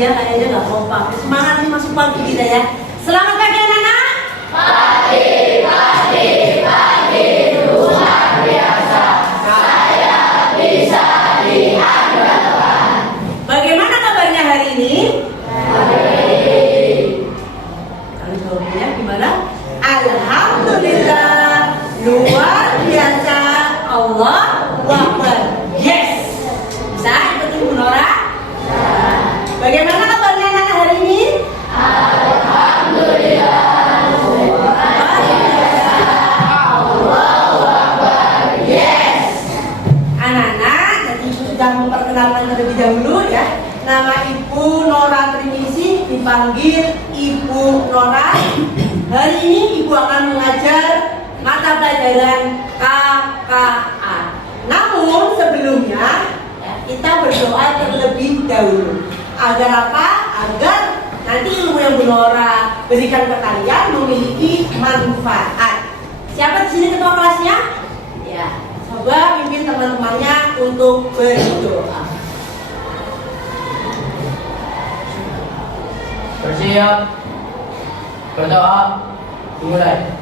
Dia kayaknya nggak kompak. Semangat nih masuk pagi kita ya. Selamat pagi anak-anak. Pagi, luar biasa. Saya bisa diandalkan. Bagaimana kabarnya hari ini? Baik. Kalau jawabnya gimana? Alhamdulillah, luar biasa. Allahu Akbar. Yes. Bisa ikutin Bu Nora? Bagaimana kabarnya anak hari ini? Alhamdulillah. Allahu Akbar. Yes. Anak-anak, jadi Ibu sudah memperkenalkan terlebih dahulu ya. Nama Ibu Nora Triningsih, dipanggil Ibu Nora. Hari ini Ibu akan mengajar mata pelajaran KKA. Namun sebelumnya ya, kita berdoa terlebih dahulu. Agar apa? Agar nanti ilmu yang Bu Nora berikan ke kalian memiliki manfaat. Siapa di sini ketua kelasnya? Ya, coba pimpin teman-temannya untuk berdoa. Bersiap, berdoa, dimulai.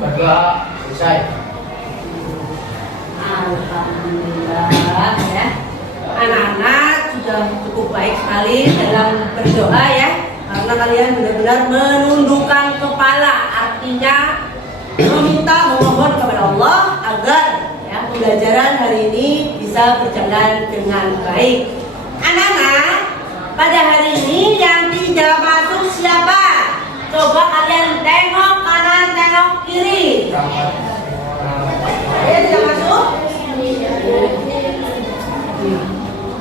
Berdoa, selesai. Alhamdulillah ya. Anak-anak sudah cukup baik sekali dalam berdoa ya. Karena kalian benar-benar menundukkan kepala, artinya meminta, memohon kepada Allah agar ya, pembelajaran hari ini bisa berjalan dengan baik. Anak-anak, pada hari ini yang tidak masuk siapa? Coba kalian tengok kanan, tengok kiri. Ada yang tidak masuk?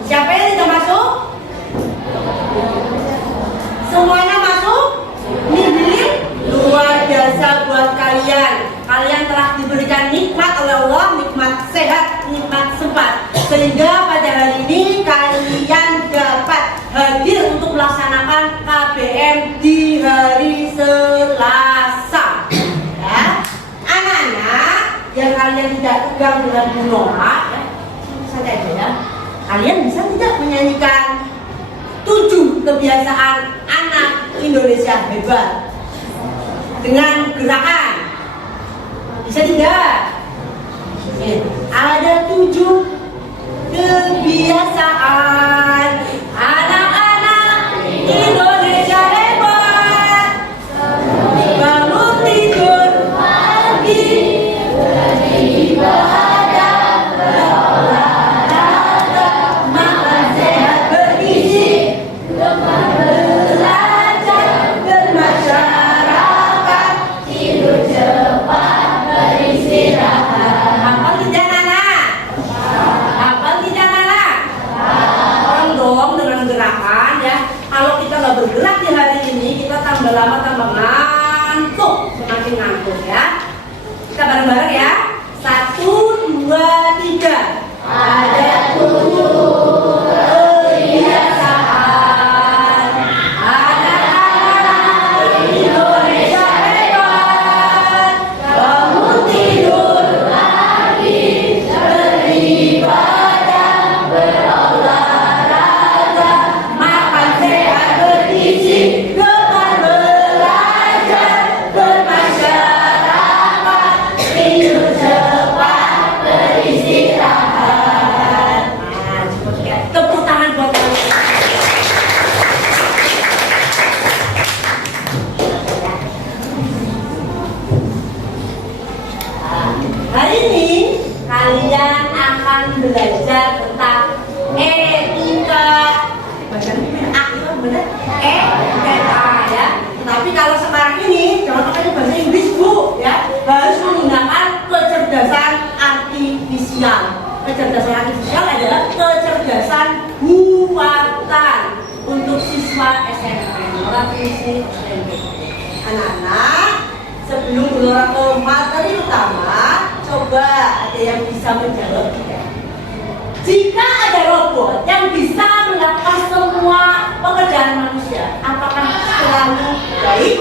Siapa yang tidak masuk? Semuanya masuk? Nih, luar biasa buat kalian. Kalian telah diberikan nikmat oleh Allah, nikmat sehat, nikmat sempat. Sehingga pada hari ini kalian dapat hadir untuk melaksanakan KBM di hari Selasa. Ya, anak-anak yang kalian tidak tegang dengan Bu Nora, ya, santai aja ya. Kalian bisa tidak menyanyikan 7 kebiasaan anak Indonesia hebat dengan gerakan? Bisa tidak? Ada 7 kebiasaan anak-anak Indonesia hebat. Bangun tidur pagi, beribadah, berolahraga, makan sehat bergizi, belajar, bermasyarakat, tidur cepat, beristirahat. Apa tidak anak? akan belajar tentang etika. Bacaan ini itu benar etika ya. Tapi kalau sekarang ini jangan pakai bahasa Inggris Bu ya, harus menggunakan kecerdasan artifisial. Kecerdasan artifisial adalah kecerdasan buatan untuk siswa SMP. Orang fungsi SMP. Anak-anak, sebelum bergerak ke materi utama, coba ada yang bisa menjawab tidak? Jika ada robot yang bisa melakukan semua pekerjaan manusia, apakah selalu baik?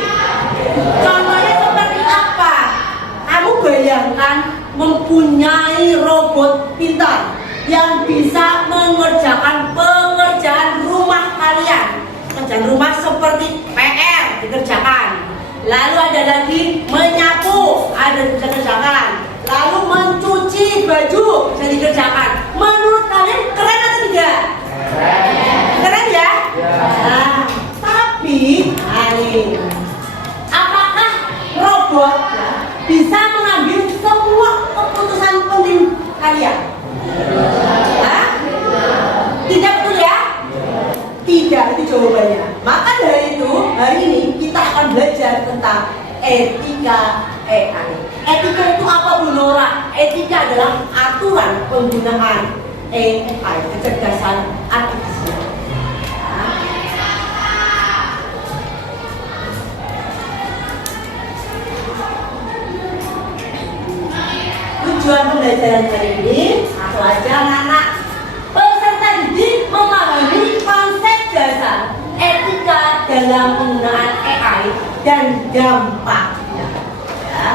Contohnya seperti apa? Kamu bayangkan mempunyai robot pintar yang bisa mengerjakan pekerjaan rumah kalian. Pekerjaan rumah seperti PR dikerjakan. Lalu ada lagi menyapu, ada dikerjakan. Lalu mencuci baju bisa dikerjakan. Menurut kalian keren atau tidak? Keren ya? Nah, tapi apakah robot bisa mengambil semua keputusan penting kalian? Hah? Tidak betul ya? Tidak, itu jawabannya. Maka dari itu, hari ini kita akan belajar tentang etika AI. Etika itu apa Bu Nora? Etika adalah aturan penggunaan AI, kecerdasan artifisial. Tujuan pembelajaran kali ini, atau aja anak-anak peserta didik memahami konsep dasar etika dalam penggunaan AI dan dampaknya. Ya.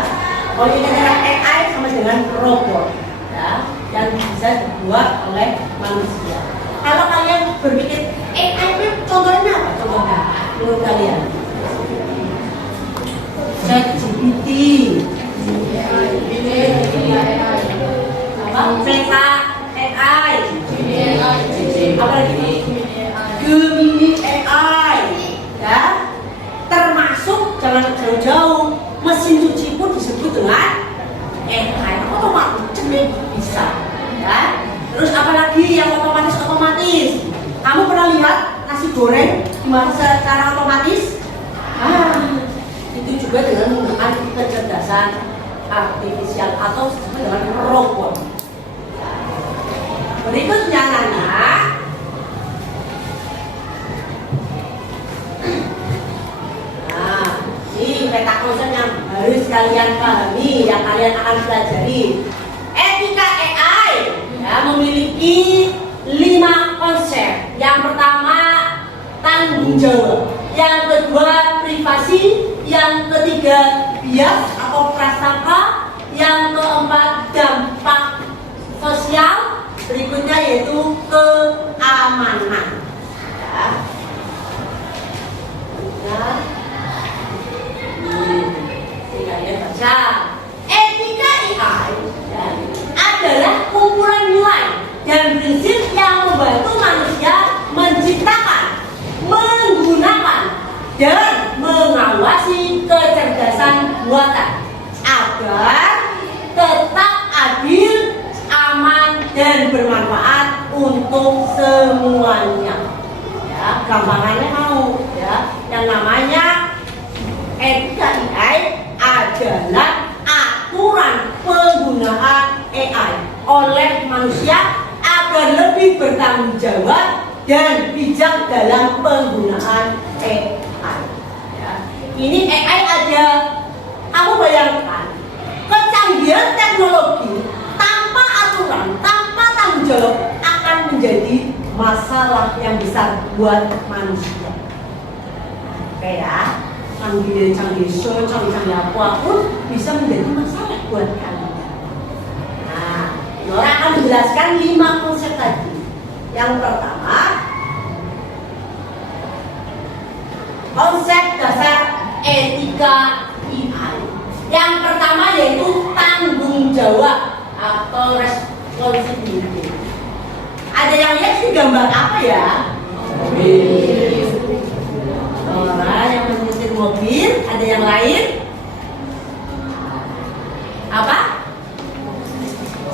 Kalau kita dengan AI sama dengan robot, ya, yang bisa dibuat oleh manusia. Kalau kalian berpikir AI itu contohnya apa? Contohnya menurut kalian? ChatGPT, Meta AI, apa lagi? Gemini AI, ya. Termasuk jangan jauh-jauh, mesin cuci pun disebut dengan AI. Otomatis cepat bisa, ya. Terus apalagi yang otomatis? Kamu pernah lihat nasi goreng dimasak secara otomatis? Itu juga dengan menggunakan kecerdasan artifisial atau disebut dengan robot. Berikutnya anak-anak, ini peta konsep yang harus kalian pahami, yang kalian akan pelajari. Etika AI ya, memiliki 5 konsep. Yang pertama tanggung jawab, yang kedua privasi, yang ketiga bias atau prasangka, yang keempat dampak sosial, berikutnya yaitu keamanan. Ya. Kalian baca, etika AI ya, adalah kumpulan nilai dan prinsip yang membantu manusia menciptakan, menggunakan, dan mengawasi kecerdasan buatan agar tetap adil, aman, dan bermanfaat untuk semuanya. Ya, gampangannya mau ya, yang namanya etika AI adalah aturan penggunaan AI oleh manusia agar lebih bertanggung jawab dan bijak dalam penggunaan AI. Ya. Ini AI ada, kamu bayangkan, kecanggihan teknologi tanpa aturan, tanpa tanggung jawab akan menjadi masalah yang besar buat manusia. Oke ya, canggih apa pun bisa menjadi masalah buat kalian. Nah, Nora akan menjelaskan 5 konsep tadi. Yang pertama, konsep dasar etika AI. Yang pertama yaitu tanggung jawab atau responsibility. Ada yang lihat ini gambar apa ya? Orang yang menyetir mobil. Ada yang lain? Apa?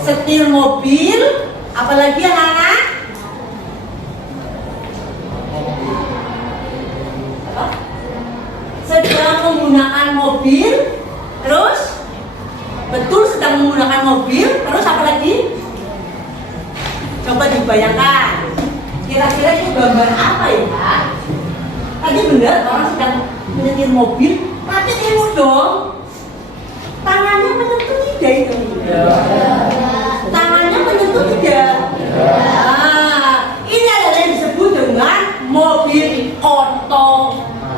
setir mobil, apalagi anak-anak? Apa? Sedang menggunakan mobil, terus betul sedang menggunakan mobil, terus apa lagi? Coba dibayangkan, kira-kira itu gambar apa ya? Tadi benar orang sedang menyetir mobil, tapi tengok dong, tangannya menyentuh tidak itu? Tangannya menyentuh tidak? Nah, ini adalah yang disebut dengan mobil otomatis.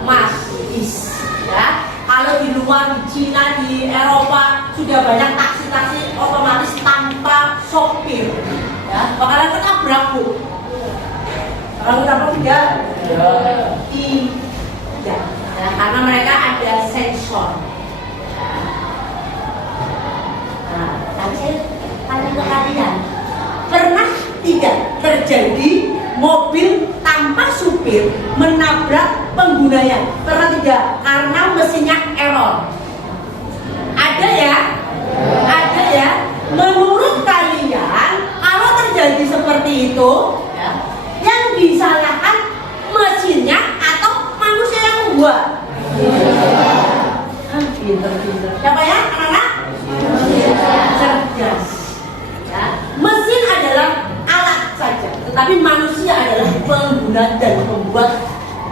Ya, kalau di luar, di Cina, di Eropa sudah banyak taksi-taksi otomatis tanpa sopir. Ya, bakalan ketabrak bu. Kalau ketabrak tidak? Tidak. Ya, karena mereka ada sensor. Nah, tapi saya tanya ke kalian, pernah tidak terjadi mobil tanpa supir menabrak penggunanya? Pernah tidak? Karena mesinnya error. Ada ya? Ada ya? Menurut kalian, kalau terjadi seperti itu, ya, yang disalahkan mesinnya atau manusia yang membuat? Pinter-pinter. Siapa ya, anak-anak? Cerdas. Ya. Mesin adalah alat saja, tetapi manusia adalah pengguna dan pembuat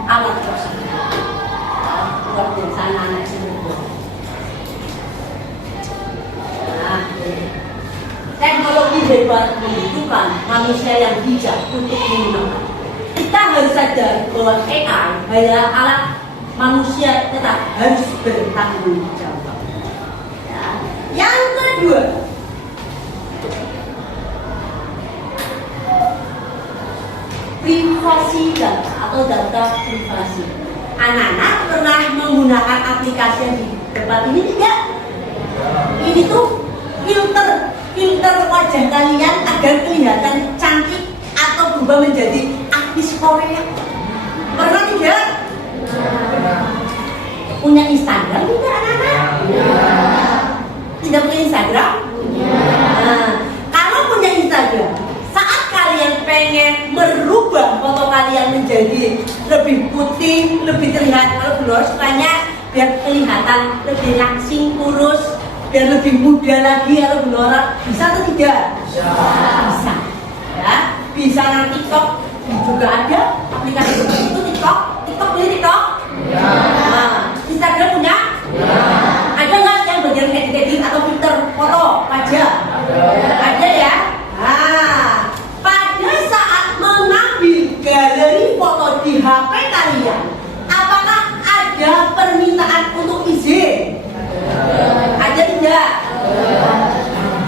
alat tersebut. Luar biasa anak-anak semua. Nah, teknologi hebat membutuhkan manusia yang bijak untuk menggunakan. Kita harus sadar bahwa AI adalah alat, manusia tetap harus bertanggung jawab. Ya. Yang kedua, privasi data atau data privasi. Anak-anak pernah menggunakan aplikasi yang di depan ini tidak? Ini tuh filter wajah kalian agar kelihatan cantik atau berubah menjadi artis Korea. Pernah tidak? Punya Instagram tidak anak-anak? Tidak punya Instagram? Nah, kalau punya Instagram, saat kalian pengen merubah foto kalian menjadi lebih putih, lebih terlihat, kalau dulu sukanya biar kelihatan lebih langsing, kurus, biar lebih muda lagi, kalau dulu bisa atau tidak? Bisa. Ya, bisa. Nanti TikTok juga ada aplikasi seperti itu. TikTok punya TikTok? Nah, Instagram punya? Ada nggak yang bagian edit atau filter foto wajah? Ada ya? Nah, pada saat mengambil galeri foto di HP kalian, apakah ada permintaan untuk izin? Ada tidak?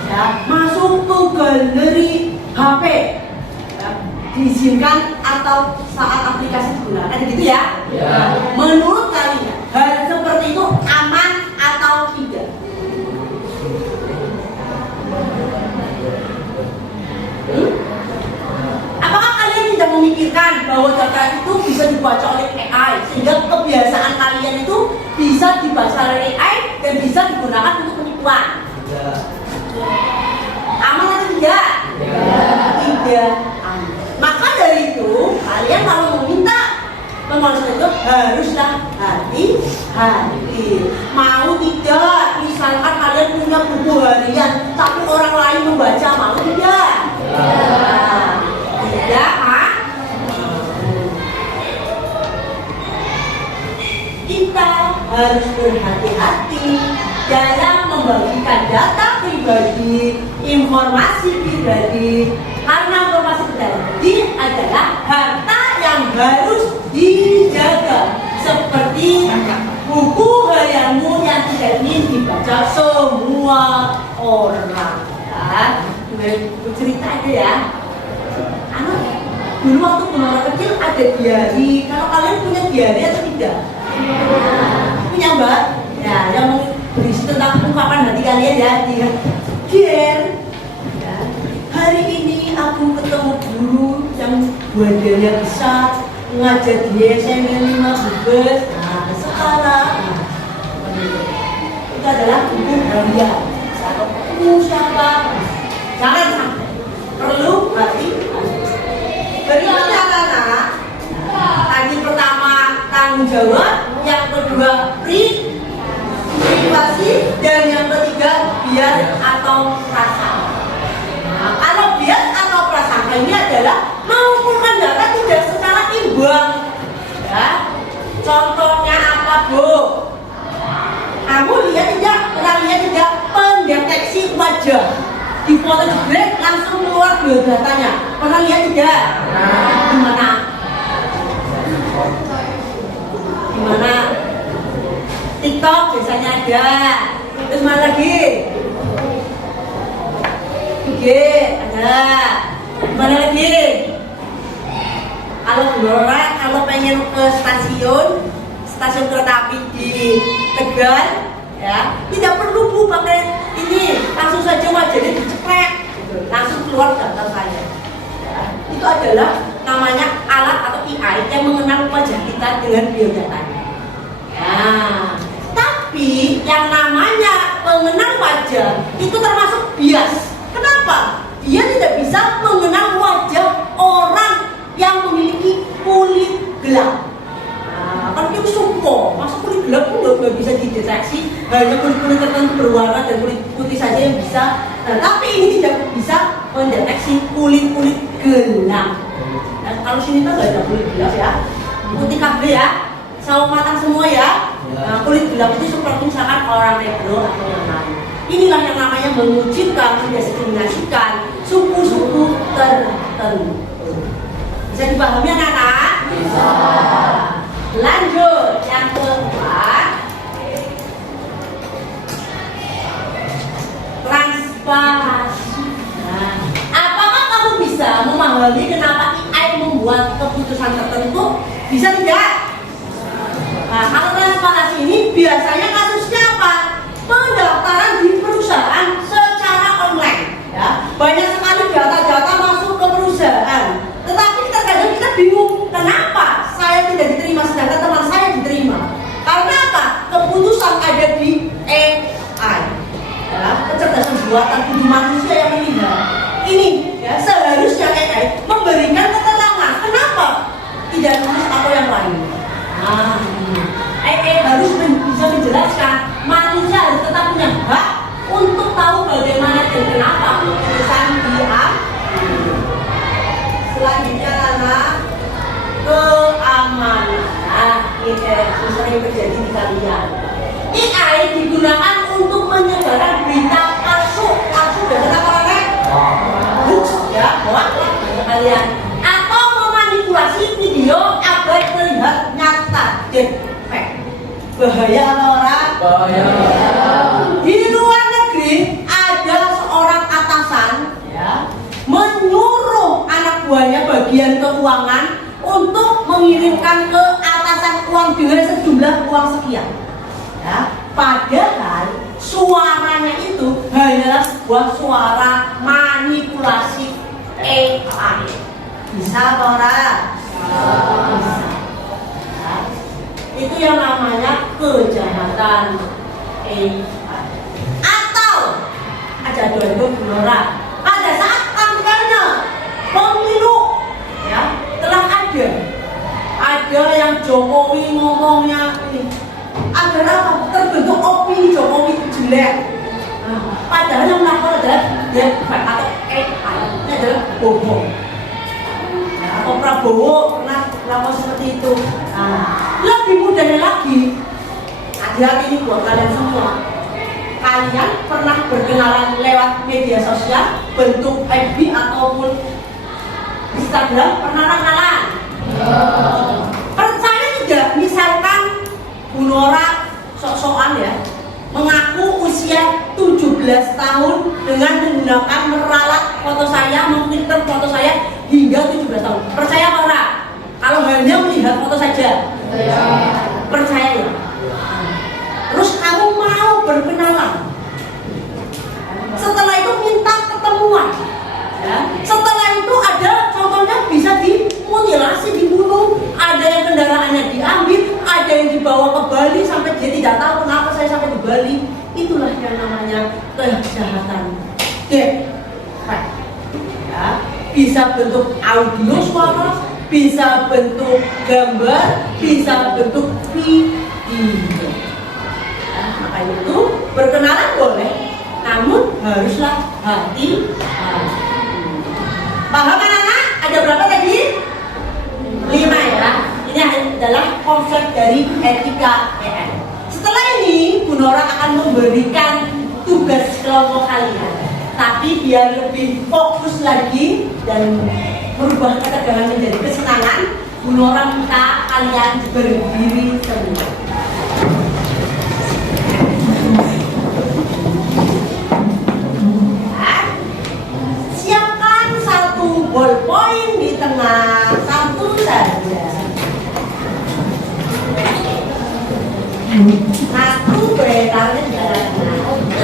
Ya, masuk ke galeri HP, ya, diizinkan atau saat aplikasi digunakan, gitu ya? Menurut kalian, hal seperti itu aman atau tidak? Apakah kalian tidak memikirkan bahwa data itu bisa dibaca oleh AI, sehingga kebiasaan kalian itu bisa dibaca oleh AI dan bisa digunakan untuk penipuan? Aman atau tidak? Tidak aman. Maka dari itu, kalian kalau meminta pemonsel itu haruslah hati-hati. Mau tidak? Misalkan kalian punya buku harian, tapi orang lain membaca, mau tidak? Tidak, kita harus berhati-hati dalam membagikan data pribadi, informasi pribadi, karena informasi pribadi adalah harta yang harus dijaga, seperti buku harianmu yang tidak ingin dibaca semua orang. Ya, cerita aja ya. Dulu waktu Bunara kecil ada diari. Kalau kalian punya diari atau tidak? Punya mbak? Ya, yang berisi tentang ungkapan hati kalian ya. Dear, ya, hari ini aku ketemu guru yang badannya besar, ngajar di SMP 5 Nah, sekarang itu adalah buku harian. Ketemu siapa? Jangan sampai. Perlu berarti. Berikutnya anak-anak. Tadi pertama tanggung jawab, yang kedua privasi, dan yang ketiga bias atau prasangka. Nah, kalau bias atau prasangka ini adalah mengumpulkan data tidak secara imbang. Ya. Contohnya apa, Bu? Kamu lihat tidak pendeteksi wajah di foto jebrek langsung keluar biodatanya. Pernah lihat tidak? Gimana? Gimana? TikTok biasanya ada. Terus mana lagi? IG ada. Gimana lagi? Kalau kalau pengen ke stasiun kereta api di Tegal, ya tidak perlu Bu pakai ini, langsung saja wajahnya diceprek, langsung keluar data saya. Ya, itu adalah namanya alat atau AI yang mengenal wajah kita dengan biodatanya. Ya, tapi yang namanya mengenal wajah itu termasuk bias. Kenapa? Dia tidak bisa mengenal wajah orang yang memiliki kulit gelap. Nah, kan itu supo, masa kulit gelap pun nggak bisa dideteksi, hanya kulit-kulit tertentu berwarna dan kulit putih saja yang bisa. Nah, tapi ini tidak bisa mendeteksi kulit-kulit gelap. Nah, kalau sini tuh nggak ada kulit gelap ya, putih kabeh ya, sawo matang semua ya. Nah, kulit gelap itu seperti misalkan orang negro atau yang lain. Inilah yang namanya mengucilkan, mendiskriminasikan suku-suku tertentu. Bisa dipahami anak-anak? Bisa. Lanjut yang keempat, transparansi. Nah, apakah kamu bisa memahami kenapa AI membuat keputusan tertentu? Bisa tidak? Nah, kalau transparansi ini biasanya kasusnya apa? Pendaftaran di perusahaan secara online. Ya, banyak sekali data-data masuk ke perusahaan. Tetapi terkadang kita bingung, kenapa saya tidak diterima sedangkan teman saya diterima? Karena apa? Keputusan ada di AI, ya, kecerdasan buatan budi manusia yang melihat. Ini ya, seharusnya AI memberikan keterangan kenapa tidak lulus atau yang lain. Nah, AI harus bisa menjelaskan, manusia harus tetap punya hak untuk tahu bagaimana dan kenapa keputusan diambil. Selanjutnya anak, keamanan. Nah, ini sering terjadi di kalian. AI digunakan untuk menyebarkan berita palsu dan apa hoax ya, hoax kalian, atau memanipulasi video agar terlihat nyata deepfake. Bahaya apa orang? Bahaya. Di luar negeri ada seorang atasan ya, menyuruh anak buahnya bagian keuangan untuk mengirimkan ke atasan uang dengan sejumlah uang sekian. Ya, padahal suaranya itu hanyalah sebuah suara manipulasi AI. Bisa apa orang? Bisa. Ya, itu yang namanya kejahatan AI. Atau ada dua orang. Pada saat kampanye pemilu ya, telah ada yang Jokowi ngomongnya ini agar apa? Terbentuk opini Jokowi jelek. Nah, padahal yang melakukan adalah dia atau AI, ini adalah bohong. Ya, atau Prabowo pernah melakukan seperti itu. Nah, lebih mudahnya lagi, hati-hati ini buat kalian semua. Kalian pernah berkenalan lewat media sosial, bentuk FB ataupun Instagram, pernah kenalan? Percaya tidak? Misalkan Bu Nora sok-sokan ya, mengaku usia 17 tahun dengan menggunakan meralat foto saya, memfilter foto saya hingga 17 tahun. Percaya apa enggak? Kalau hanya melihat foto saja? Percaya ya? Terus kamu mau berkenalan, setelah itu minta ketemuan ya. Setelah itu ada contohnya bisa dimutilasi, dibunuh, ada yang kendaraannya diambil, ada yang dibawa ke Bali sampai dia tidak tahu kenapa saya sampai di Bali. Itulah yang namanya kejahatan deepfake. bisa bentuk audio suara, bisa bentuk gambar, bisa bentuk video. Nah, maka itu berkenalan boleh, namun haruslah hati-hati. Paham anak-anak? Ada berapa tadi? 5 ya. Ini adalah konsep dari etika PN. Setelah ini, Bu Nora akan memberikan tugas kelompok kalian. Tapi biar lebih fokus lagi dan merubah ketegangan menjadi kesenangan, Bu Nora minta kalian berdiri semua. Siapkan satu ballpoint di tengah, satu saja. Satu beretarnya di tengah.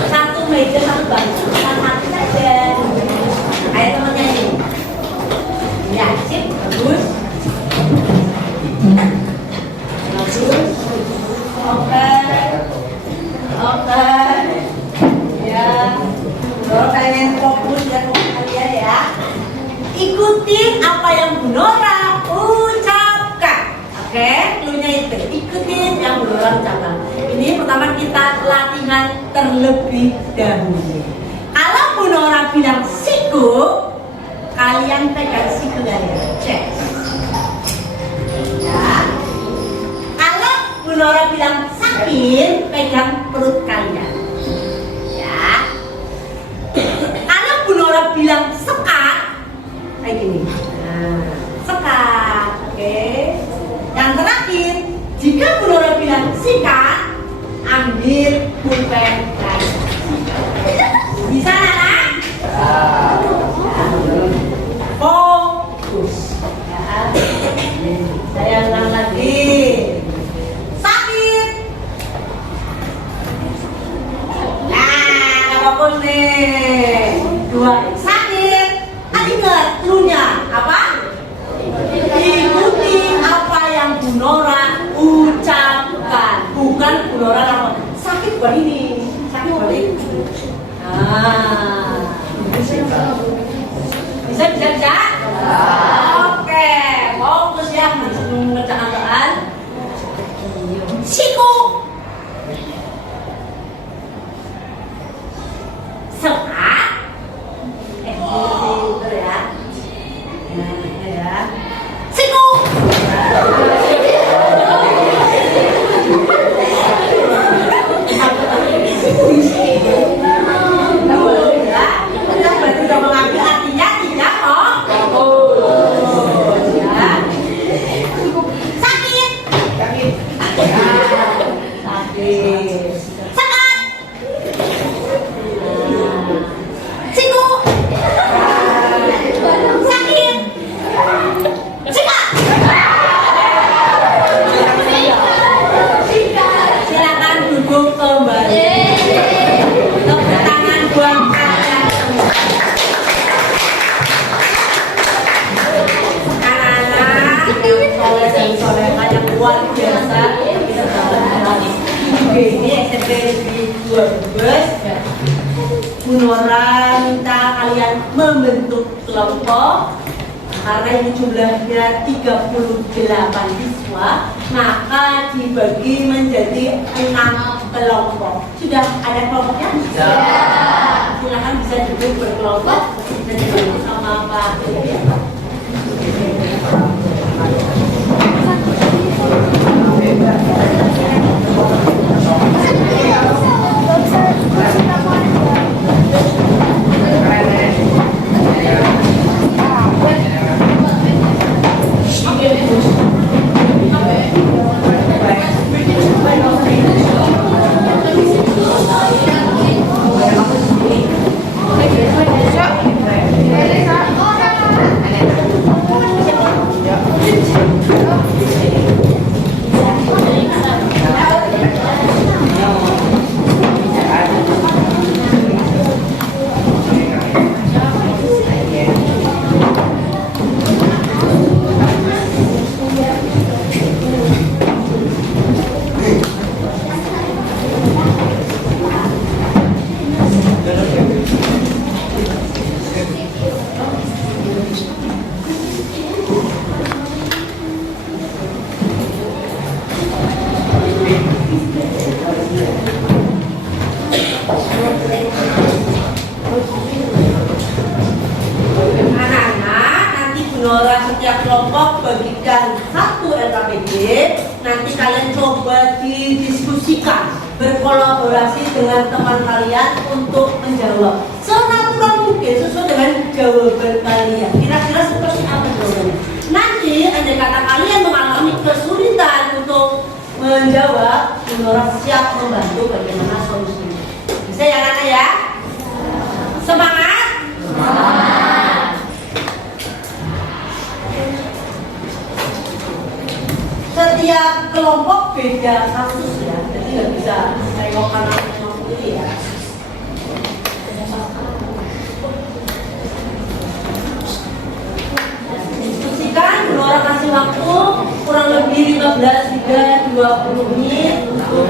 Satu meja, satu bangku, satu saja. Kayak temennya ini. Ya, sip, bagus. Bagus. Oke. Oke. Ya. Kalau kalian fokus ya, fokus kalian ya. Ikutin apa yang Bu Nora ucapkan. Oke, cluenya itu. Ikutin yang Bu Nora ucapkan. Ini pertama kita latihan terlebih dahulu. Kalau Bu Nora bilang siku, kalian pegang siku kalian. Cek. Ya. Kalau Bu Nora bilang sakit, pegang perut kalian. Ya. Kalau Bu Nora bilang sekat, kayak gini. Nah, sekat. Oke. Yang terakhir, jika Bu Nora bilang sikat, ambil pulpen kalian. Bisa anak? Fokus. Ya. Saya ulang lagi. Sakit. Nah, fokus nih. 2. Sakit. Ingat cluenya apa? Ikuti apa yang Bu Nora ucapkan. Bukan Bu Nora lakukan. Sakit buat ini. Sakit buat ini. Nah, bisa? Oke, fokus ya mengerjakan siku sekat gitu ya. Nah, ya. Siku luar biasa. Ini SMP Negeri 12. Bu Nora minta kalian membentuk kelompok. Karena ini jumlahnya 38 siswa, maka dibagi menjadi 6 kelompok. Sudah ada kelompoknya? Ya. Silakan bisa duduk berkelompok dan dibantu sama Pak. setiap kelompok bagikan satu LKPD. Nanti kalian coba didiskusikan, berkolaborasi dengan teman kalian untuk menjawab senatural mungkin sesuai dengan jawaban kalian. Kira-kira seperti apa jawabannya? Nanti andai kata kalian mengalami kesulitan untuk menjawab, Nora siap membantu bagaimana solusinya. Bisa ya Nana ya? Semangat! Semangat. Setiap kelompok beda kasus ya, jadi nggak bisa tengok kanan tengok kiri ya. Diskusikan, Nora kasih waktu kurang lebih 15 hingga 20 menit untuk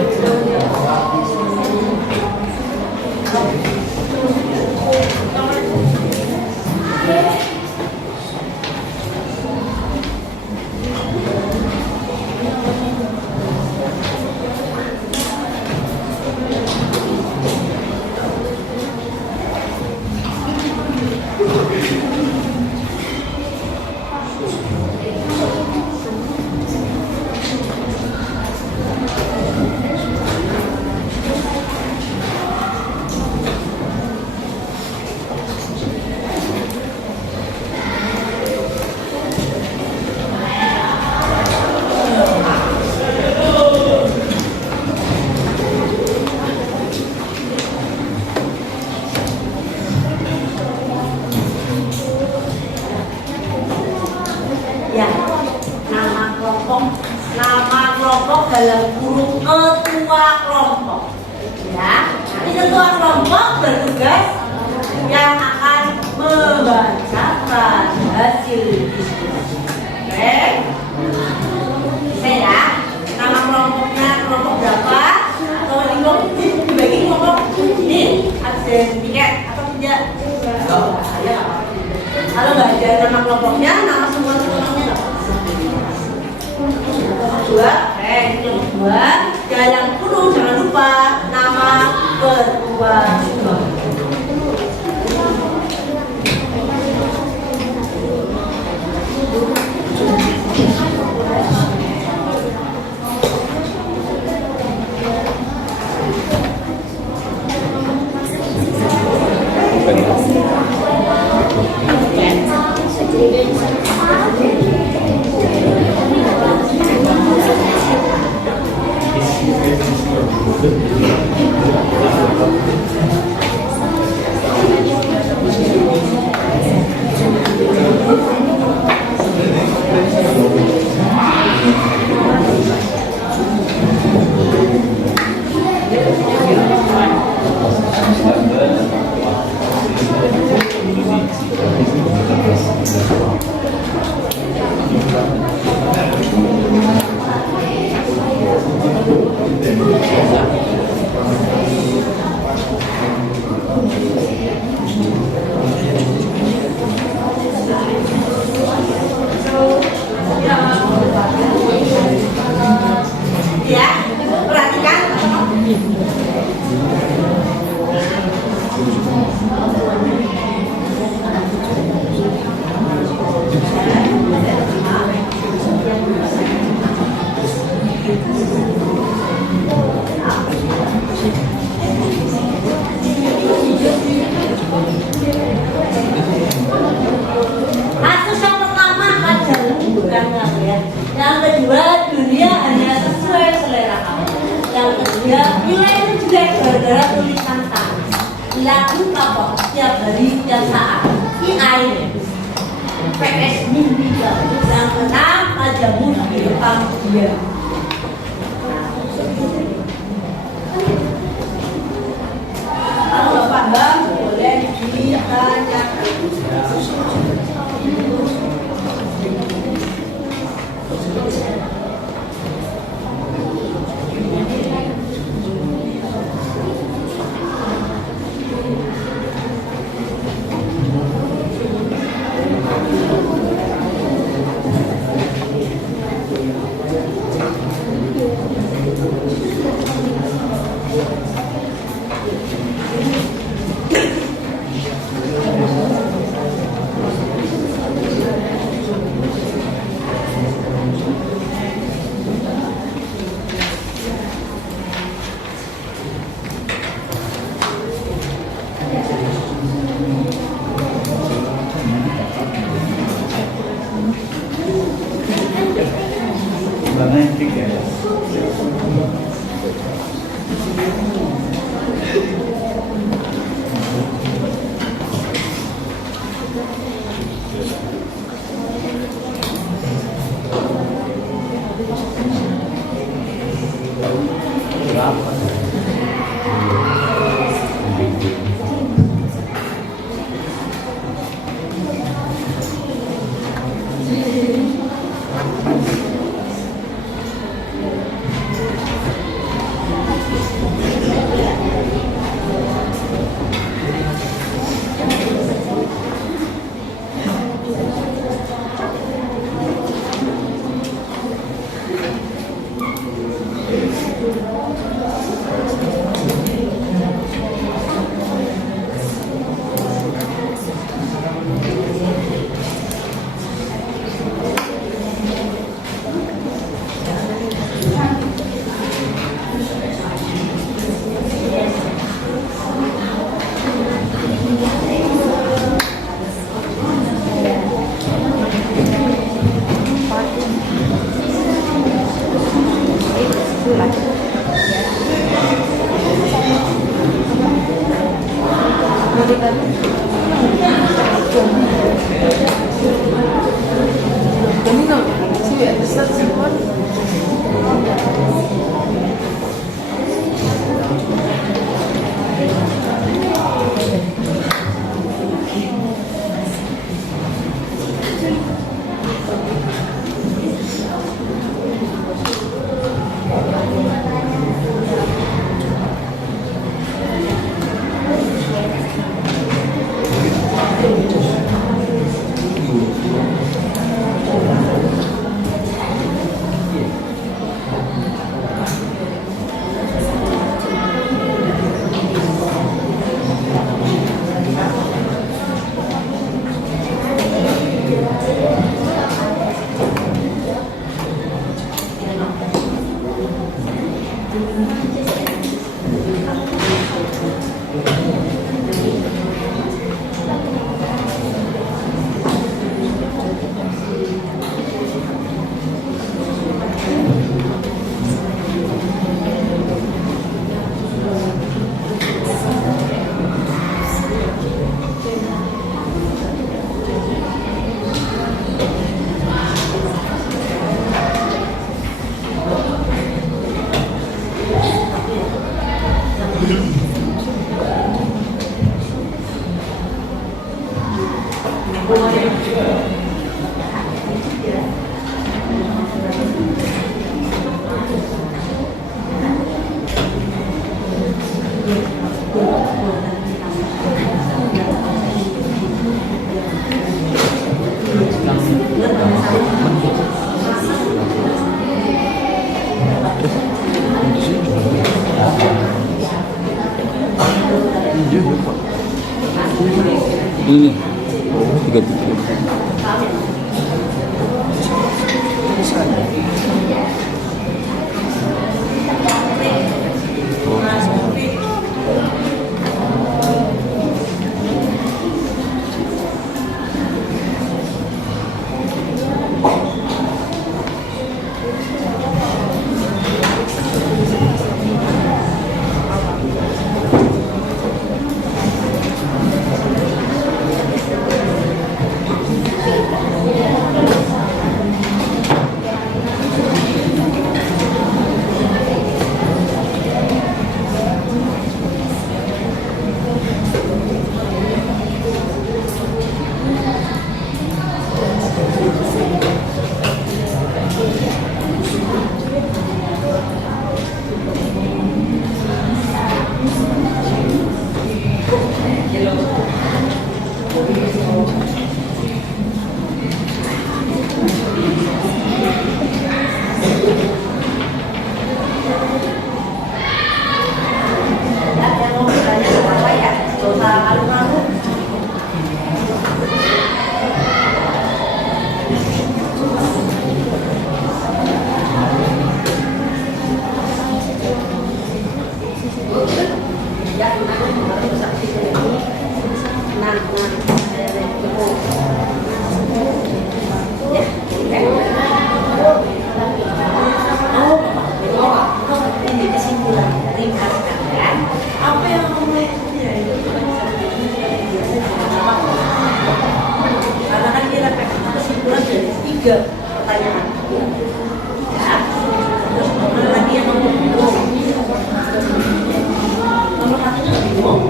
ya, nama kelompok dalam kurung ketua kelompok ya. Nanti ketua kelompok bertugas yang akan membacakan hasil diskusi. Oke, bisa ya. Nama kelompoknya kelompok berapa? Kalau dibagi kelompok ini ada tiket atau tidak? Ya. Kalau nggak ada nama kelompoknya, nama semua kelompoknya dua, kelompok dua. Yang kurung jangan lupa nama ketua kelompok. Ya, perhatikan. Kasus yang pertama adalah bukan kamu ya. Yang kedua, dunia hanya sesuai selera kamu. Yang ketiga, nilai itu juga gara-gara tulisan tangan. Lagu kapok setiap hari, setiap saat. IAI PS mimpi kamu. Yang keenam, ajamu di depan dia. Kalau nggak paham, boleh ditanyakan. Romantic ya. Ini 33. 3 pertanyaan. Ya. Terus mana lagi yang nomor 1? Nomor 1 itu bingung.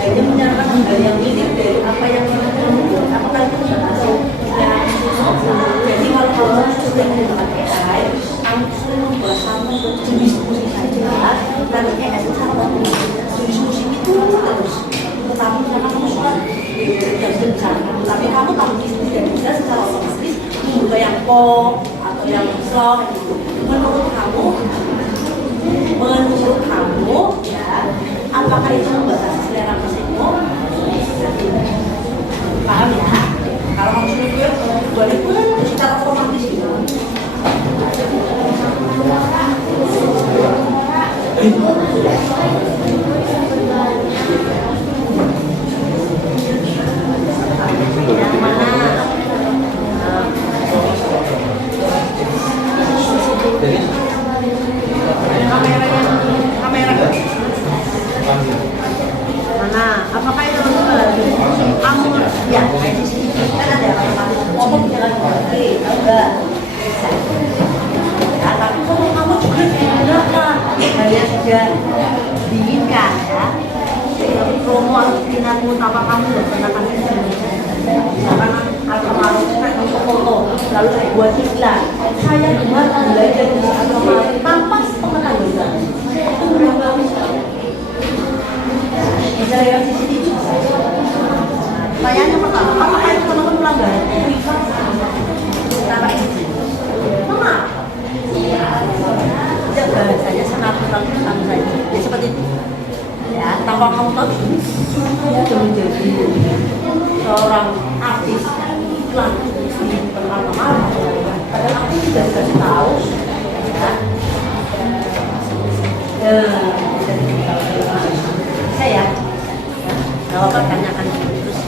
Saya menyerahkan kembali yang mirip dari apa yang kita temukan. Apakah itu sudah masuk? Jadi kalau kamu sering menggunakan AI, kamu sering membuat satu jenis musik saja, dan AI itu sama jenis musik itu terus. Tetapi karena kamu suka tidak besar, tapi kamu tahu itu tidak bisa secara otomatis membuka yang pop atau yang slow. Menurut kamu, ya, apakah itu membatasi selera musikmu? Paham ya? Kalau kamu sudah boleh pun secara otomatis gitu. Yang mana? Kamera. Mana? Apakah itu kamu? Ya, di sini kan ada kamera. Ngomong jangan oke, tahu nggak? Ya, tapi kamu juga gunakan kalian sudah diinginkan ya. Promo atau minatmu tanpa kamu menggunakan misalkan Alfamart kan untuk foto lalu saya buat iklan. Saya buat belajar di Alfamart tanpa pengetahuan. Itu berapa? Bisa lewat CCTV. Pertanyaan yang pertama, apakah itu teman-teman pelanggaran privat tanpa izin? Mengapa? Tidak bahasanya sangat tentang saja. Ya seperti itu. Ya, tanpa kamu tahu sudah menjadi seorang artis iklan di Alfamart. Padahal aku sudah dikasih tahu. Saya jawab pertanyaan terus.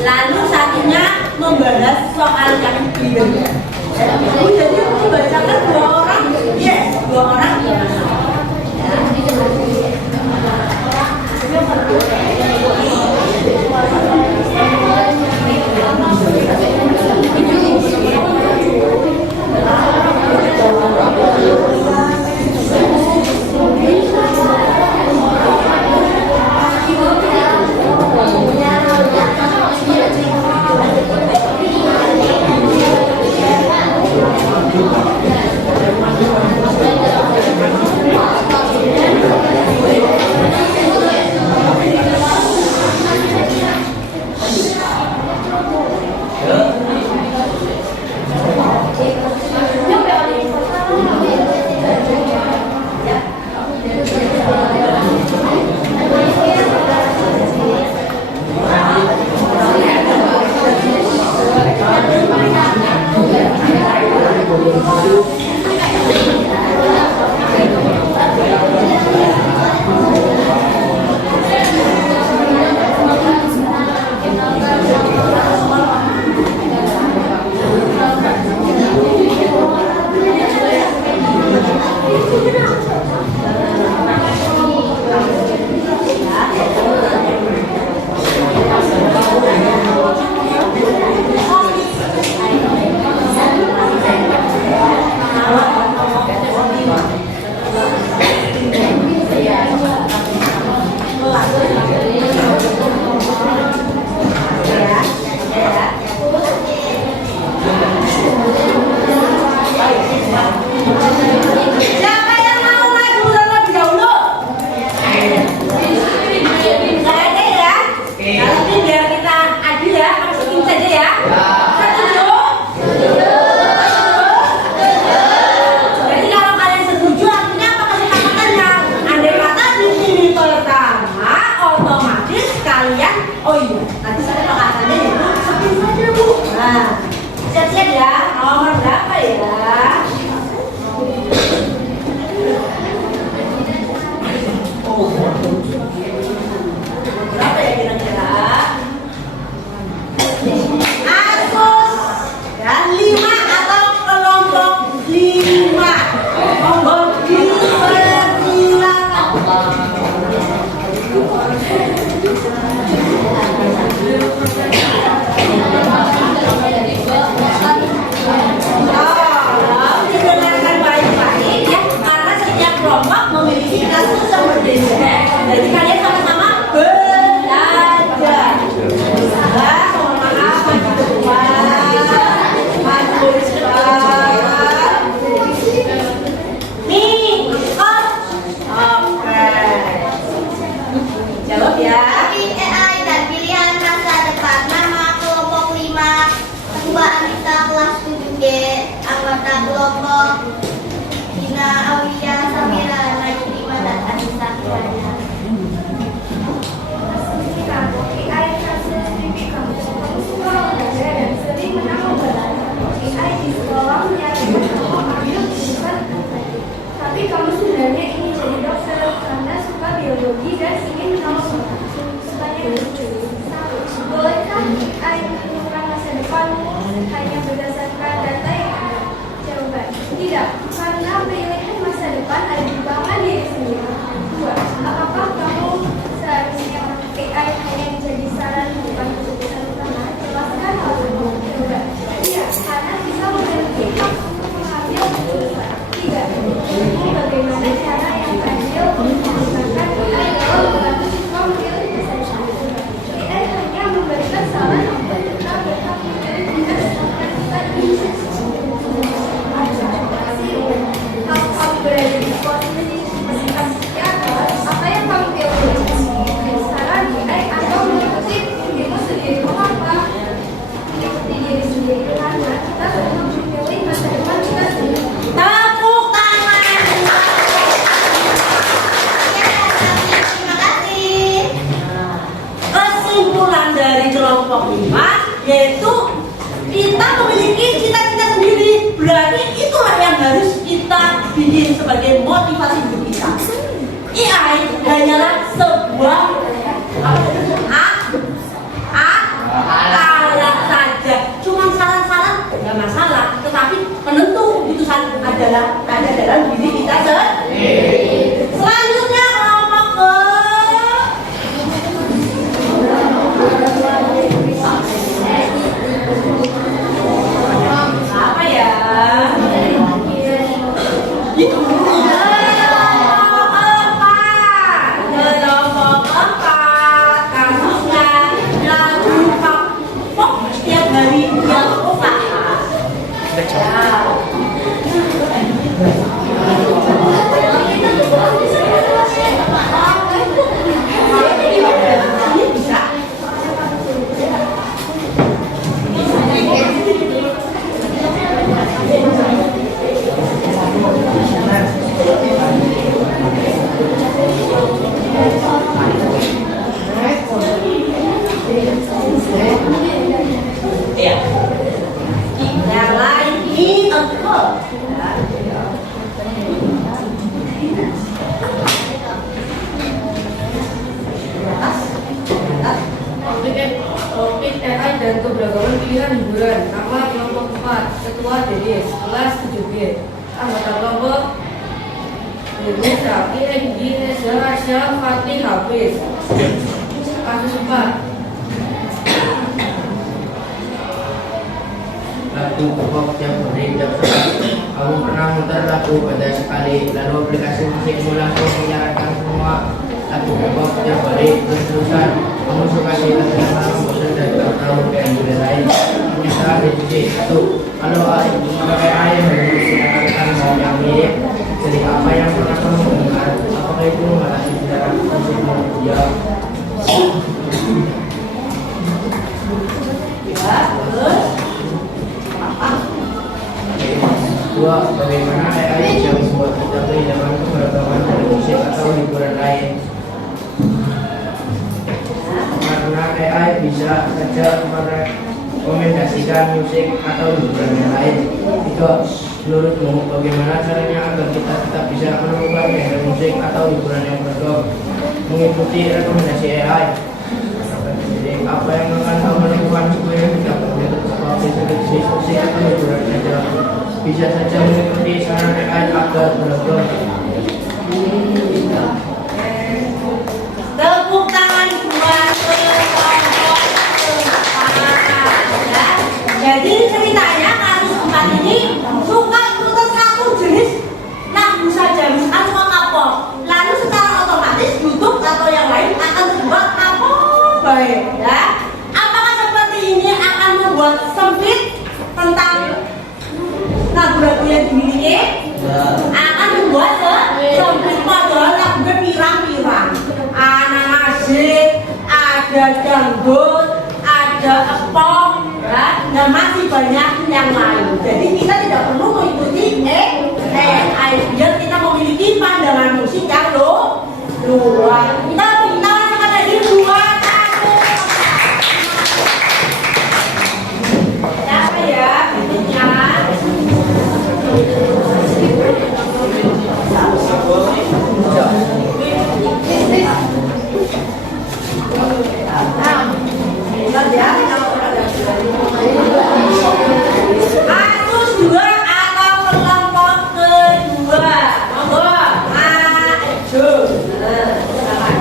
lalu satunya membahas soal yang berbeda. Jadi membacakan dua orang, yes, dua orang. Yaitu kita memiliki cita-cita sendiri, berarti itulah yang harus kita bikin sebagai motivasi hidup kita. AI hanyalah sebuah Topik AI dan keberagaman pilihan hiburan. Nama kelompok 4, Ketua Dedis, kelas 7B. Anggota kelompok Dedis, Raki, Egi, Neza, Asya, Fatih, Hafiz. Kasus 4. Lagu pop yang beredar. Kamu pernah muter lagu pada sekali, lalu aplikasi musikmu langsung menyarankan semua lagu pop yang baik terus-terusan. Kamu suka sih lagu malam bosan dan tak tahu kayak budaya lain. Ternyata ada juga satu. Kalau memakai air menggunakan mau yang mirip. Jadi apa yang pernah kamu dengar? Apakah itu mengalami sejarah musikmu? Ya. Dua, bagaimana AI bisa membuat kita kehilangan keberagaman dari musik atau hiburan lain? Karena AI bisa saja merekomendasikan musik atau hiburan yang lain. Tiga, menurutmu bagaimana caranya agar kita tetap bisa menemukan genre musik atau hiburan yang beragam mengikuti rekomendasi AI? Jadi, apa yang akan kamu lakukan supaya tidak perlu terjadi musik atau hiburan saja? Bisa saja mengikuti saran AI agar beragam. Tepuk tangan buat kelompok 4 ya. Jadi ceritanya kasus 4 ini suka ikutan satu jenis lagu saja, misalkan suka K-pop. Lalu secara otomatis YouTube atau yang lain akan membuat K-pop baik ya. Apakah seperti ini akan membuat sempit tentang lagu-lagu yang dimiliki? Akan membuat sempit, padahal lagunya pirang-pirang. Anak asik, ada dangdut, ada pop, ya, dan masih banyak yang lain. Jadi kita tidak perlu mengikuti AI biar kita memiliki pandangan musik yang luas. Kita lakukan lagi 2, 1. Siapa ya? Berikutnya. Kasus 2 atau kelompok kedua. Monggo, maju. Silakan.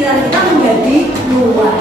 pikiran kita menjadi luas.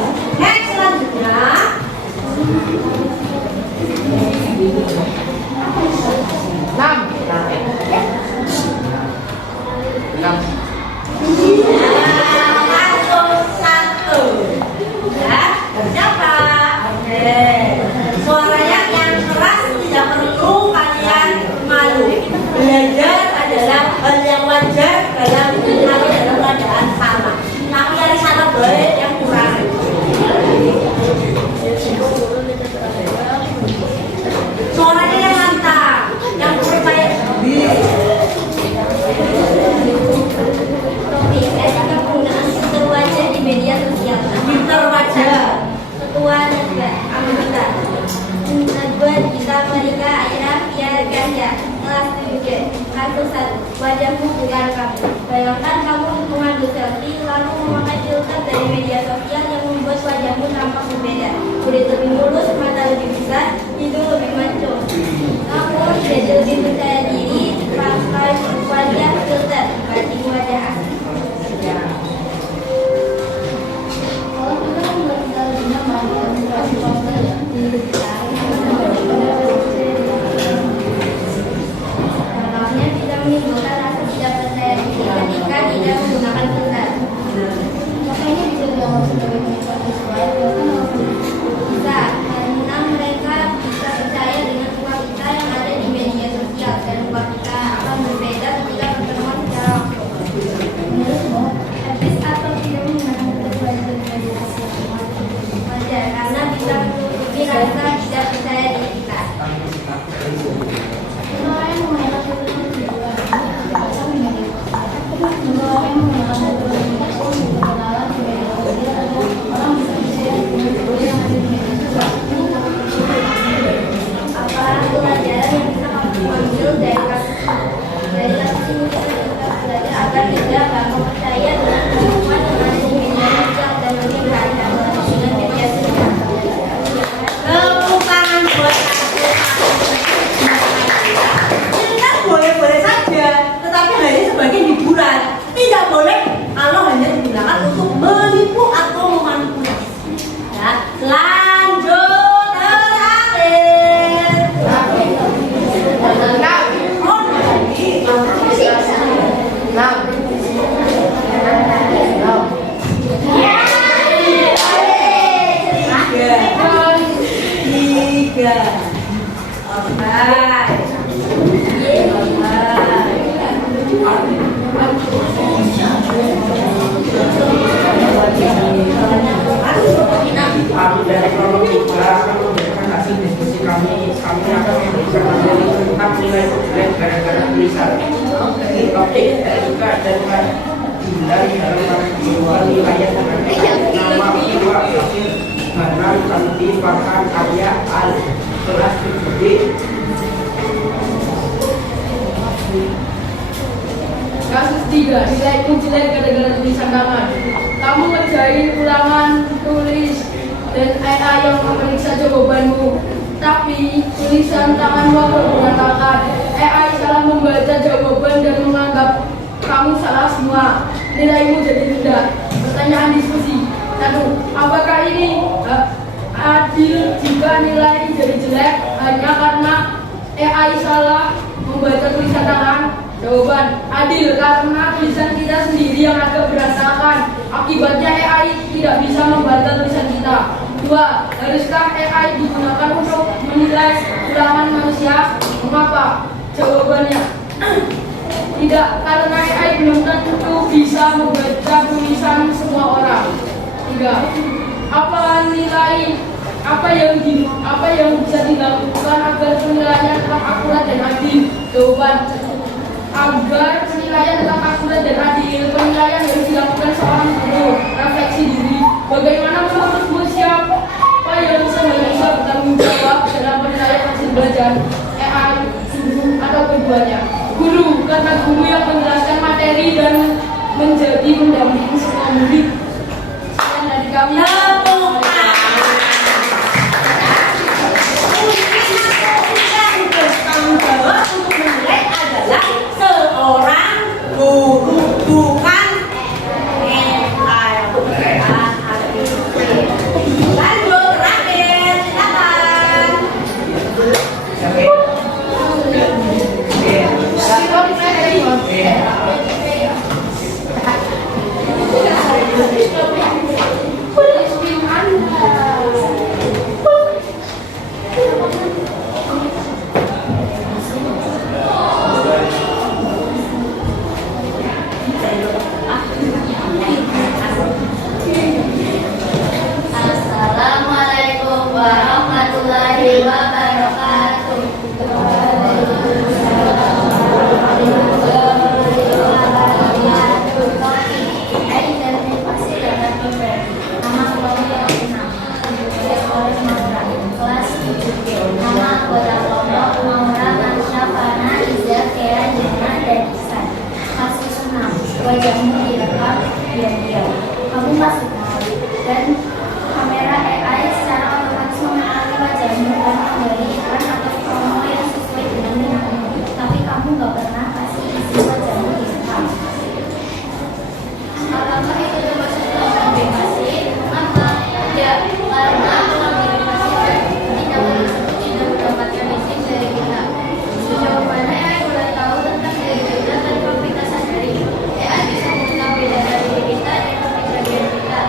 Bayangkan kamu mengambil selfie lalu memakai filter dari media sosial yang membuat wajahmu tampak berbeda. Kulit lebih mulus, mata lebih besar, hidung lebih maco. Namun jadi lebih percaya diri pakai wajah filter dibanding wajah asli. Contohnya bisa menimbulkan rasa tidak percaya diri ketika tidak menggunakan filter. Makanya bisa dianggap sebagai penyebab visual. Bisa, karena mereka bisa percaya dengan wanita yang ada di media sosial dan wanita akan berbeda ketika bertemuan secara langsung. Menurutmu, etis atau tidak menggunakan filter di media sosial? Wajar, karena bisa menutupi rasa tidak percaya diri kita. Apa pelajaran yang bisa kamu ambil dari kasus ini kita belajar agar tidak gampang percaya dengan perempuan yang ada di media sosial dan lebih berhati-hati dengan media sosial. Tepuk tangan buat aku. Kita boleh-boleh saja, tetapi hanya sebagai hiburan. Tidak boleh kalau hanya digunakan untuk menipu atau memanipulasi. Ya, lanjut terakhir. Tiga. Alright. Dari kelompok 3 akan memberikan hasil diskusi kami akan memberikan materi tentang nilai jelek gara-gara tulisan. Topik juga dengan hindari dalam sebuah wilayah dengan nama kedua hasil bahan anti bahan karya al kelas 7B. Kasus 3, nilaimu jelek gara-gara tulisan tangan. Kamu ngerjain ulangan tulis dan AI yang memeriksa jawabanmu, tapi tulisan tanganmu berantakan. AI salah membaca jawaban dan menganggap kamu salah semua. Nilaimu jadi rendah. Pertanyaan diskusi 1. Apakah ini adil jika nilai jadi jelek hanya karena AI salah membaca tulisan tangan? Jawaban, adil karena tulisan kita sendiri yang agak berantakan. Akibatnya AI tidak bisa membaca tulisan kita. 2. Haruskah AI digunakan untuk menilai ulangan manusia? Mengapa? Jawabannya, tidak, karena AI belum tentu bisa membaca tulisan semua orang. 3. Apa yang bisa dilakukan agar penilaian tetap akurat dan adil? Jawaban, agar penilaian tetap akurat dan adil, penilaian harus dilakukan seorang guru. Refleksi diri, bagaimana menurutmu siapa yang bisa bertanggung jawab dalam penilaian hasil belajar? AI, guru, atau keduanya? Guru, karena guru yang menjelaskan materi dan menjadi pendamping semua murid. Sekian dari kami. Tanggung jawab untuk menilai adalah seorang guru, bukan AI. Lanjut terakhir, silakan. wajahmu direkam diam-diam. Kamu masuk mal dan kamera AI secara otomatis mengenali wajahmu dan memberi iklan atau promo yang sesuai dengan minatmu. Tapi kamu nggak pernah kasih isi wajahmu direkam. Apakah itu termasuk pelanggaran privasi? Mengapa? Ya, karena pelanggaran privasi tidak mendapatkan izin dari kita. Jawabannya AI boleh tahu tentang diri kita tanpa kita sadari. AI bisa mengungkap beda dari diri kita dan kepribadian kita.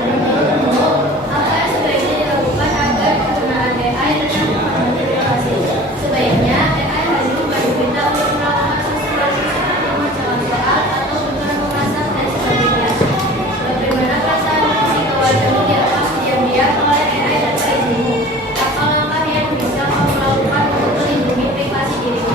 Menurutmu, apa yang sebaiknya dilakukan agar penggunaan AI tetap mempengaruhi privasi? Sebaiknya AI hanya membantu kita untuk melakukan sesuatu seperti menjawab soal atau untuk memasak dan sebagainya. Bagaimana perasaan jika wajahmu dilepas diam-diam oleh AI tanpa izinmu? Apa langkah yang bisa kamu lakukan untuk melindungi privasi dirimu?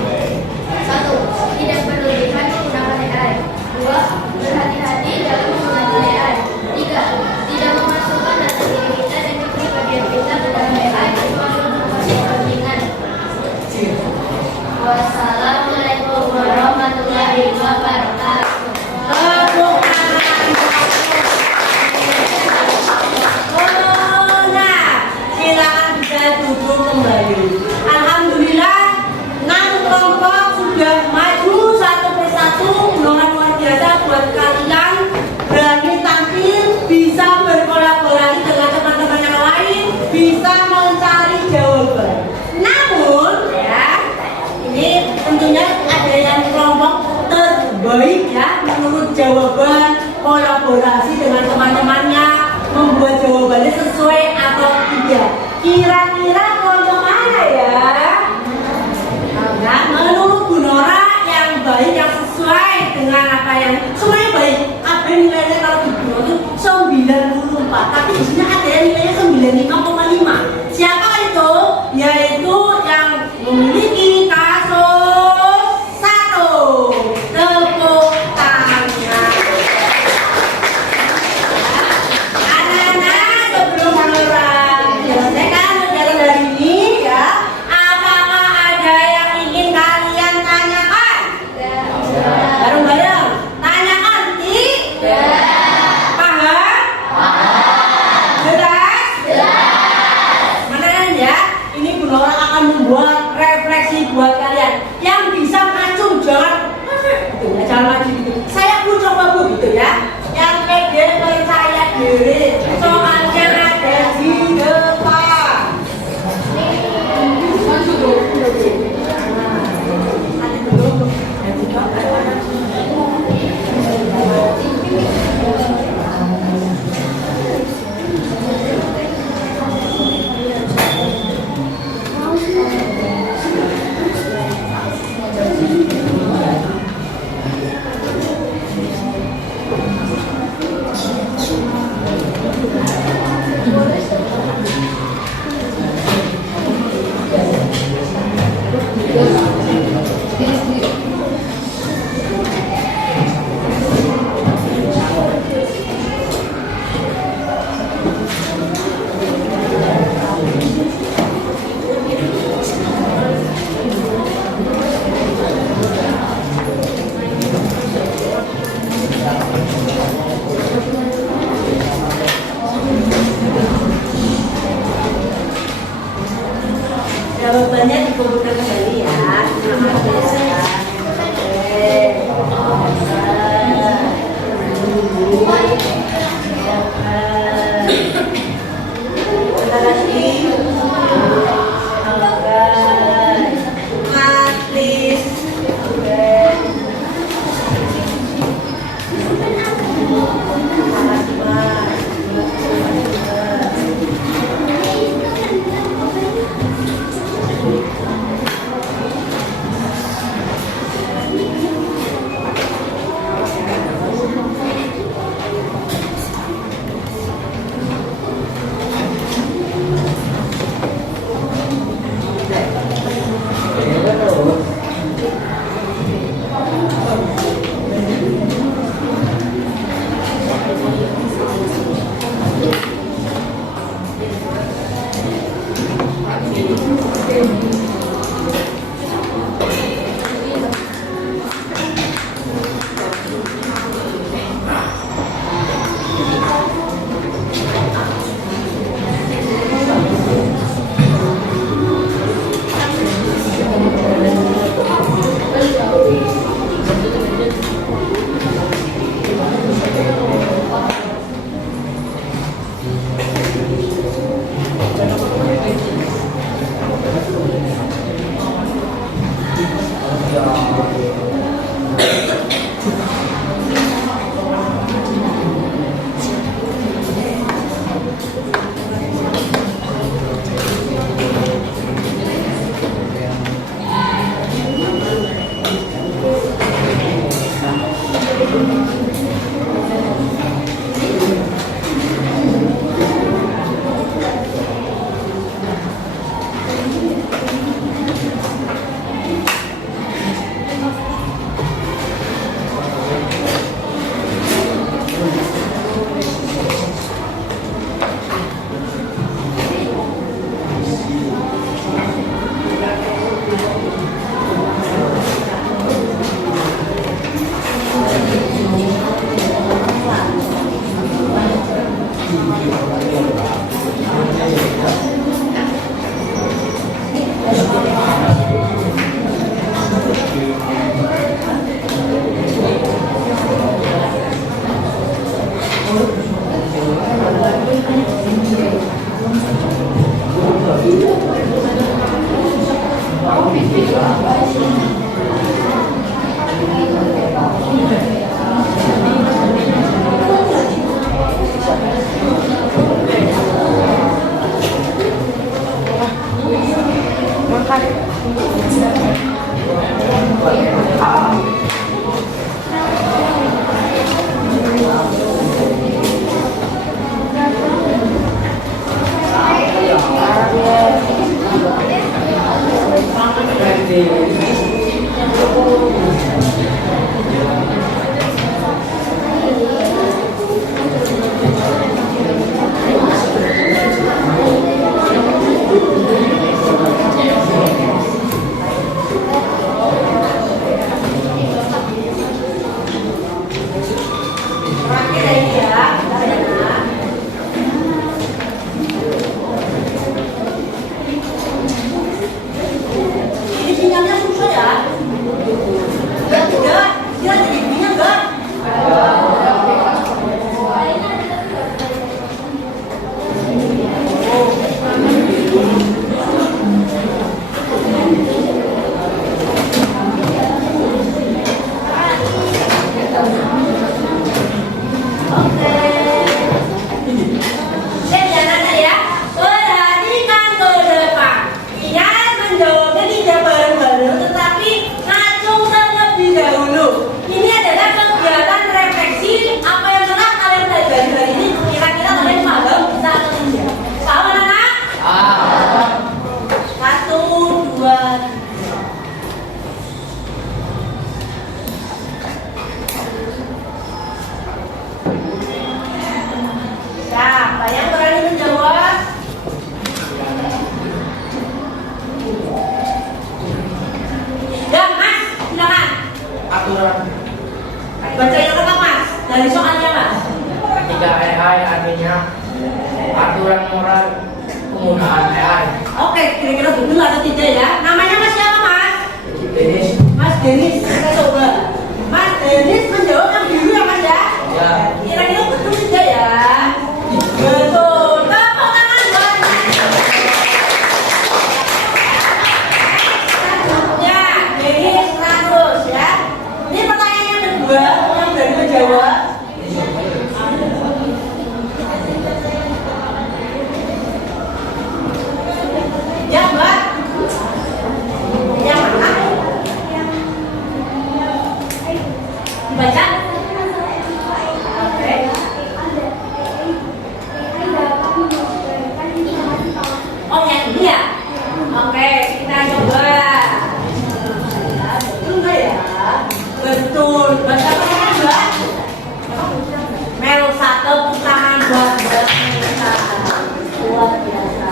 1. Tidak berlebihan menggunakan AI. 2. Berhati-hati dalam menggunakan AI. 3. Tidak memasukkan data diri kita dan kepribadian kita ke dalam AI kecuali untuk kepentingan. Wassalamualaikum warahmatullahi wabarakatuh. Tepuk tangan. Oh, nah, silakan bisa duduk kembali. Alhamdulillah, 6 kelompok sudah maju satu persatu. Gunungan luar biasa buat kalian berani tampil, bisa berkolaborasi dengan teman-teman yang lain, bisa mencari jawaban. Namun, ya, ini tentunya ada yang kelompok terbaik ya menurut jawaban, kolaborasi dengan teman-temannya, membuat jawabannya sesuai atau tidak. Kira-kira kelompok mana ya? Nah, menurut Bu Nora yang baik, yang sesuai dengan apa yang semuanya baik. Ada nilainya kalau di Bu Nora itu 94, tapi di sini ada yang nilainya 95,5. Siapa itu? Yaitu yang memiliki kasus 1. Tepuk tangan. Anak-anak, sebelum Nora menyelesaikan pelajaran hari ini ya, apakah ada yang ingin kalian tanyakan? Bareng-bareng. Tanyakan, tidak? Paham? Jelas? Mana ya? Ini Bu Nora akan membuat refleksi buat kalian yang bisa maju, jangan gitu ya, jangan maju gitu. Saya pun coba Bu gitu ya. Yang pede percaya diri. Soalnya ada di depan. Jawabannya dikumpulkan kembali ya. Baca yang apa mas? Dari soalnya mas. Ketika AI artinya aturan moral penggunaan AI. Oke, kira-kira betul atau tidak ya? Namanya mas siapa mas? Denis. Mas Denis. Kita coba. Mas Denis menjawab yang biru ya mas ya? Ya. Kira-kira betul tidak ya? Betul. Tepuk tangan buat selanjutnya Denis 100 ya. Ini pertanyaan yang kedua yang berani menjawab. Ya mbak. Yang mana? Dibaca. Oke. Oh yang ini ya? Oke, kita coba. Betul nggak ya? Betul. Baca apa mbak? Mel satu tangan buat mbak Melisa. Luar biasa.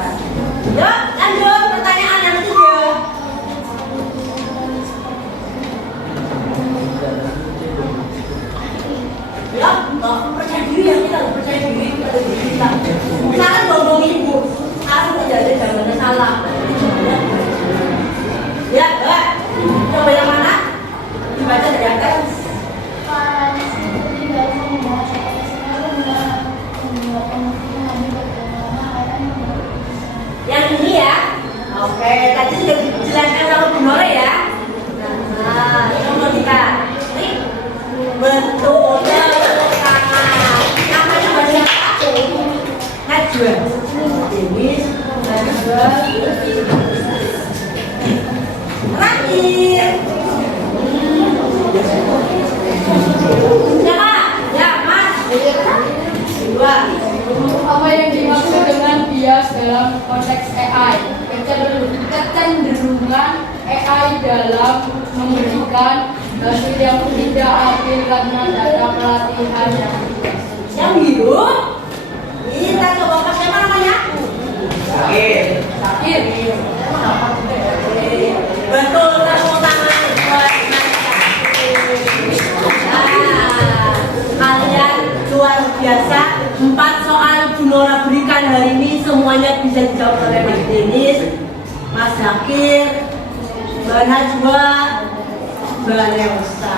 Yuk, lanjut pertanyaan yang ketiga. Ya, nggak percaya diri ya kita, nggak percaya diri pada diri kita. Misalkan ngomong ibu, sekarang tidak ada jawabannya salah. Ya, mbak, coba yang mana? Dibaca dari atas. Yang ini ya. Oke, tadi sudah dijelaskan sama Bu Nore ya. Nah, ini mau kita. Ini betul tangan. Namanya baca apa? Najwa. Denis, Najwa. hasil yang tidak adil karena data pelatihan yang tidak Yang biru. Kita coba pakai apa namanya? Sakit. sakit. Betul, tepuk tangan buat kalian luar biasa. 4 soal Bu Nora berikan hari ini semuanya bisa dijawab oleh Mas Denis, Mas Zakir, Mbak Najwa, Mbak Leusa.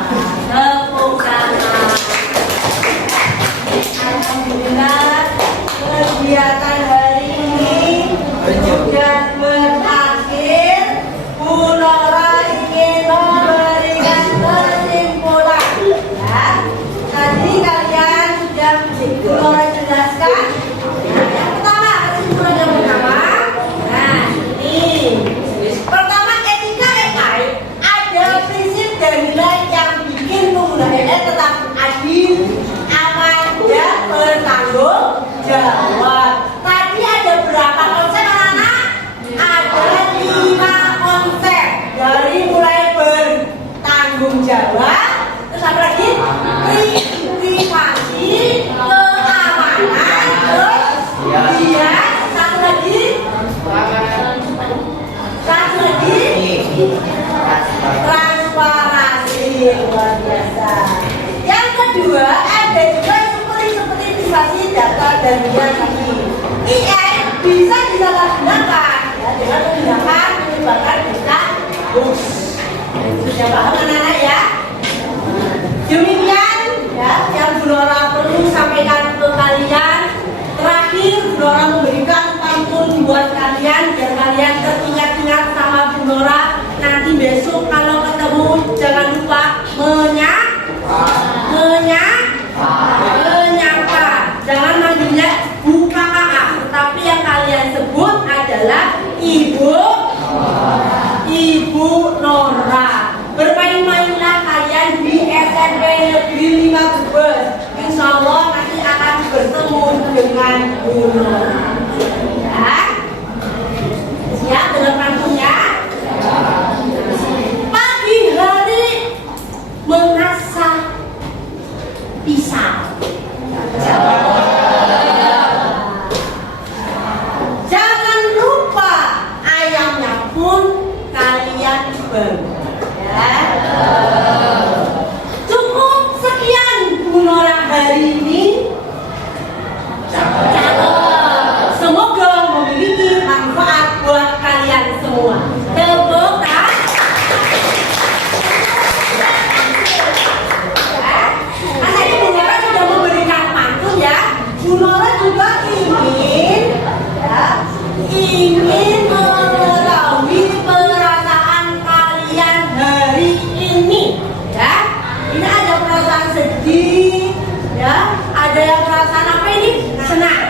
Tepuk tangan. Alhamdulillah kegiatan hari ini sudah berakhir. Bu Nora ingin memberikan kesimpulan. Ya, tadi kalian sudah Bu Nora jelaskan. Nah, yang pertama, kesimpulan yang pertama. Nah, ini pertama, etika AI ada prinsip dan nilai yang bikin pengguna AI tetap adil, aman, dan bertanggung jawab. Tadi ada berapa konsep anak-anak? Ada 5 konsep. Dari mulai bertanggung jawab, terus apa lagi? Privasi, keamanan, terus dia satu lagi transparansi. Luar biasa. Yang kedua ada juga seperti privasi data dan dia tadi. AI bisa disalahgunakan ya, dengan menggunakan melibatkan data hoax. Sudah paham anak-anak ya? Demikian ya yang Bu Nora perlu sampaikan ke kalian. Terakhir Bu Nora memberikan pantun buat kalian biar kalian teringat-ingat sama Bu Nora. Nanti besok kalau ketemu jangan lupa menyapa. Jangan manggilnya Bu Kakak, tetapi yang kalian sebut adalah Ibu Nora. Bermain-mainlah kalian di SMP Negeri 5 Brebes. Insya Allah nanti akan bertemu dengan Bu Nora. Ya, siap dengan pantunnya? Pagi hari mengasah pisang. Jangan lupa ayamnya pun kalian beri. Ya. Cukup sekian Bu Nora hari ini. Semoga memiliki manfaat buat kalian semua. Tepuk tangan. Tadi Bu Nora sudah memberikan pantun ya. Bu Nora juga ingin mengetahui perasaan kalian hari ini. Ya, ini ada perasaan sedih, ya, ada yang perasaan apa ini? Senang.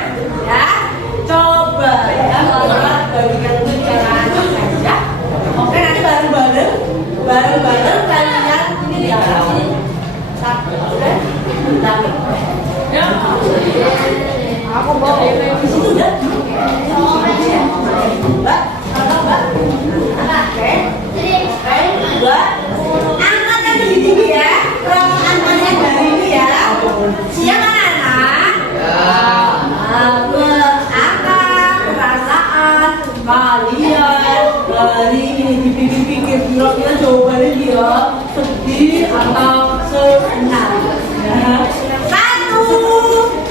Ya, coba ya Nora bagikan bicaraan saja. Oke, nanti bareng-bareng kalian ini di atas sini. Satu, bentar. Ya. Aku bawa Di situ udah. Mbak, Mbak. Oke. Mbak, angkat yang tinggi-tinggi ya. Perasaan kalian hari ini ya. Siap anak-anak? Angkat perasaan kalian hari ini. Dipikir-pikir kira-kira jawabannya dia sedih atau senang. Ya. 1